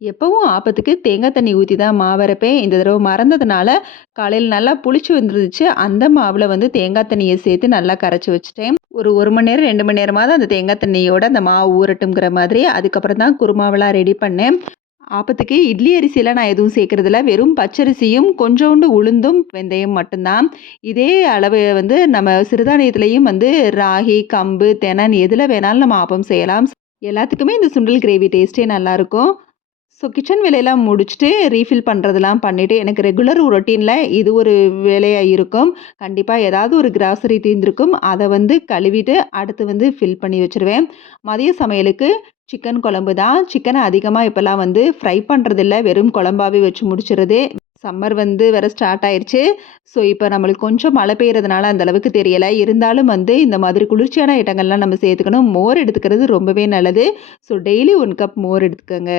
எப்பவும் ஆப்பத்துக்கு தேங்காய் தண்ணி ஊத்தி தான் மாவு அரைப்பேன். இந்த தடவ மறந்ததுனால, காலையில நல்லா புளிச்சு வந்துருந்துச்சு. அந்த மாவுல வந்து தேங்காய் தண்ணிய சேர்த்து நல்லா கரைச்சு வச்சுட்டேன். ஒரு 1 மணி நேரம், 2 மணி நேரமாவது அந்த தேங்காய் தண்ணியோட அந்த மாவு ஊறட்டும்ங்கிற மாதிரி. அதுக்கப்புறம் தான் குருமாவெல்லாம் ரெடி பண்ணேன். ஆப்பத்துக்கு இட்லி அரிசிலாம் நான் எதுவும் சேர்க்கறதில்ல. வெறும் பச்சரிசியும், கொஞ்சோண்டு உளுந்தும், வெந்தயம் மட்டும்தான். இதே அளவு வந்து நம்ம சிறுதானியத்திலயும் வந்து ராகி, கம்பு, தெணன் எதுல வேணாலும் நம்ம ஆப்பம் செய்யலாம். எல்லாத்துக்குமே இந்த சுண்டல் கிரேவி டேஸ்ட்டே நல்லாயிருக்கும். ஸோ கிச்சன் வேலையெல்லாம் முடிச்சுட்டு ரீஃபில் பண்ணுறதெல்லாம் பண்ணிவிட்டு எனக்கு ரெகுலர் ரொட்டீனில் இது ஒரு வேலையா இருக்கும். கண்டிப்பா ஏதாவது ஒரு கிராசரி தீர்ந்திருக்கும். அத வந்து கழுவிட்டு அடுத்து வந்து ஃபில் பண்ணி வச்சுருவேன். மதிய சமையலுக்கு சிக்கன் குழம்பு தான். சிக்கன அதிகமா இப்பலாம் வந்து ஃப்ரை பண்றதில்ல. வெறும் குழம்பாவே வச்சு முடிச்சுறது. சம்மர் வந்து வேற ஸ்டார்ட் ஆயிருச்சு. ஸோ இப்ப நம்மளுக்கு கொஞ்சம் மழை பெய்றதுனால அந்த அளவுக்கு தெரியல. இருந்தாலும் வந்து இந்த மாதிரி குளிர்ச்சியான ஐட்டங்கள்லாம் நம்ம சேர்த்துக்கணும். மோர் எடுத்துக்கிறது ரொம்பவே நல்லது. ஸோ டெய்லி 1 கப் மோர் எடுத்துக்கங்க.